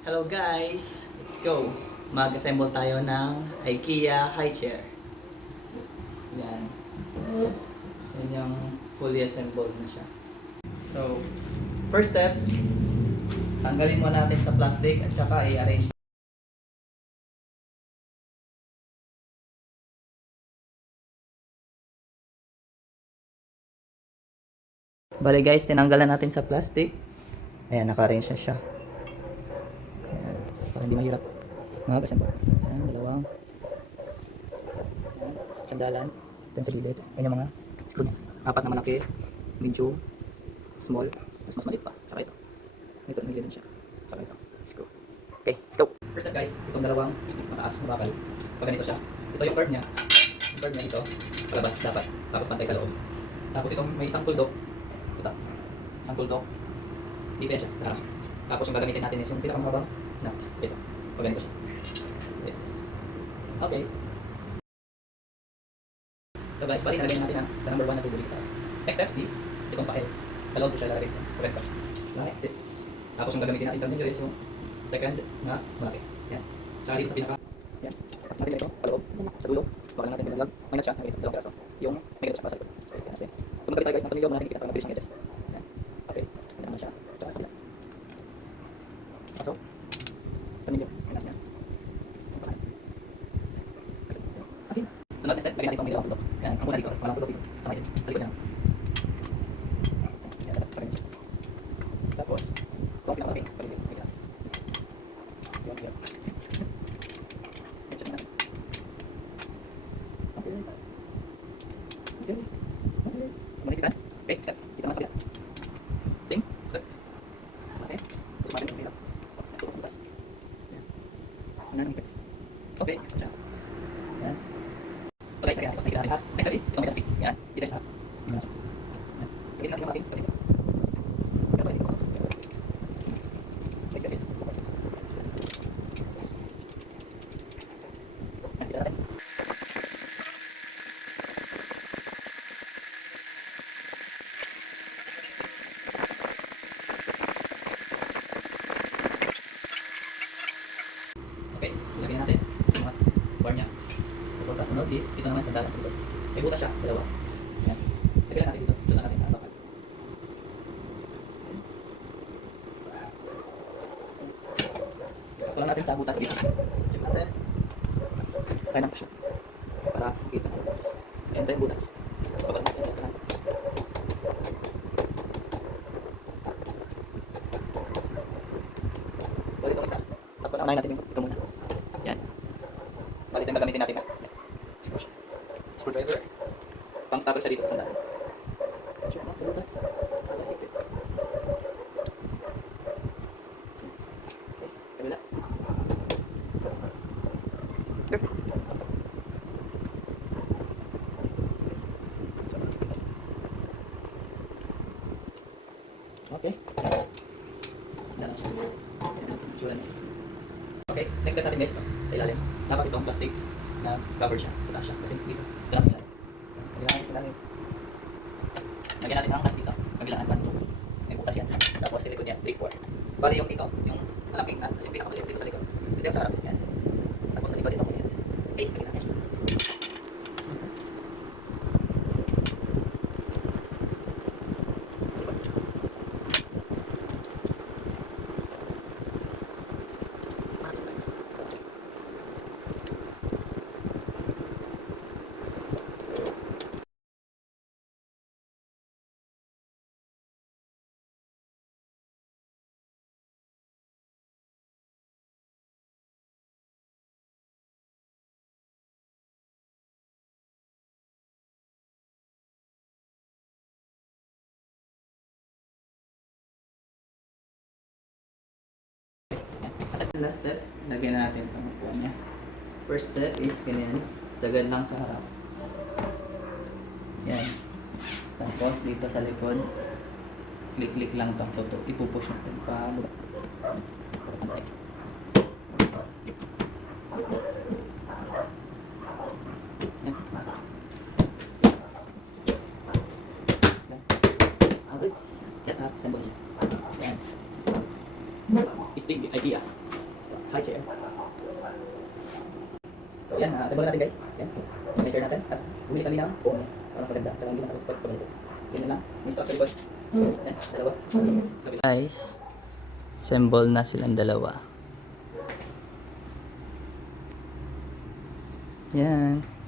Hello guys! Let's go! Mag-assemble tayo ng IKEA high chair. Yan. Yan yung fully assembled na siya. So, first step, tanggalin mo natin sa plastic at saka i-arrange. Bale guys, tinanggalan natin sa plastic. Ayan, naka-arrange na siya. Ayan, para hindi mahirap. Mag-assemble. Ayan, dalawang. Ayan, sandalan. Ito sa gilid. Ayan yung mga screw niya. 4 na malaki, medium, small, tapos mas maliit pa. Saka ito. Ito, nagigil din siya. Saka ito. Screw. Okay, let's go. First step guys, itong dalawang mataas na bakal. Pag ganito siya. Ito yung curve niya. Yung curve niya dito, palabas dapat. Tapos pantay sa loob. Tapos itong may isang tuldok. Ito. Isang tuldok. Dito yan siya, sa harap. Tapos yung gagamitin natin is yung pinakamahabang na ito. Pag ganito siya. Yes. Okay. So guys, bali nalagay natin sa number 1 na tubulig sa next step is itong pael. Sa loob ko siya lalagay. Correct pa. Like this. Tapos yung gagamitin natin tamang is yung second na malaki. Yan. Tsaka dito sa pinaka. Yan. Tapos natin ito, paloob, sa dulo. Baka lang natin pinaglag. May nut siya, nakita, dalawang piraso. Yung may ganito siya pa sa likod. So, yan natin. Kung magkabit tayo guys ng panilyo, natin kikita pag mabilis siyang adjust. Yan. Okay. Yan naman siya. Tsaka sa kabila. Pasok. Panilyo. May nut niya. Okay. Sunod na step, lagyan natin itong may dalawang tuldok. Yan. Ang una dito, walang tuldok dito. Sa may sa likod niya. Yan, dapat pagano siya. Tapos, itong pinakamalaki, panilyo. May ganun. Yung pinag. Check natin. Okay. Okay. Okay. Manikitan. Okay, step. Kita mas kabila. Sing. Step. Okay. Terus matin yung pinag. Tapos, ito sa butas. Yan. Ano nang ipit. Okay. Siya. Yan. Okay, sa ganito. Nakikita natin. Next step is, itong may tabi. Yan. Dito siya. Yan. Yan. Pagkitin natin yung malaking. Pagkitin. Yan. Pagkitin. Like that is. Bukas. Yan. Kita natin. Okay, ilagay natin yung mga bar niya sa butas. Sunod is, ito naman sa dalan sa likod. May butas siya, dalawa. Yan. Lagyan natin dito. Sunod natin sa bakal. Sakto lang natin sa butas dito. Check natin. Kaya na siya. Para kita na butas. Ayan tayo yung butas. Babal natin ito na. Balik itong isa. Sakto lang, unahin natin yung ito muna. Yan. Balik yung gagamitin natin na. Screwdriver. Pang stopper siya dito sa sandalan. Check mo sa butas. Sa higpit. Okay, kabila. Perfect. Okay. Yan. Tsura niya. Okay, next step natin guys, sa ilalim. Dapat itong plastic na cover siya sa taas siya. Kasi dito, ito lang ilalim. Kabilaan sa ilalim. Lagyan natin ang dito. Kabilaan 1, 2. May butas yan. Tapos sa likod niya, 3, 4. Bali yung dito, yung malaking nut, kasi yung pinakamaliit dito sa likod. Dito yung sa harap. Yan. Tapos sa likod itong yan. Okay, lagyan natin. Last step, lagyan na natin itong upuan niya. First step is ganyan, sagad lang sa harap. Yan. Tapos dito sa likod, click-click lang itong toto. Ipupush natin pa. Antay. Yan. Alright, set up, assemble siya. Yan. Is big idea. high chair. So yan, assemble natin guys. Yan. May chair natin. Tapos bumili kami ng foam para mas maganda. Tsaka hindi masakit spot pag ganito. Yan lang. May structure likod. Yan, dalawa. Guys, assemble na silang dalawa. Yan.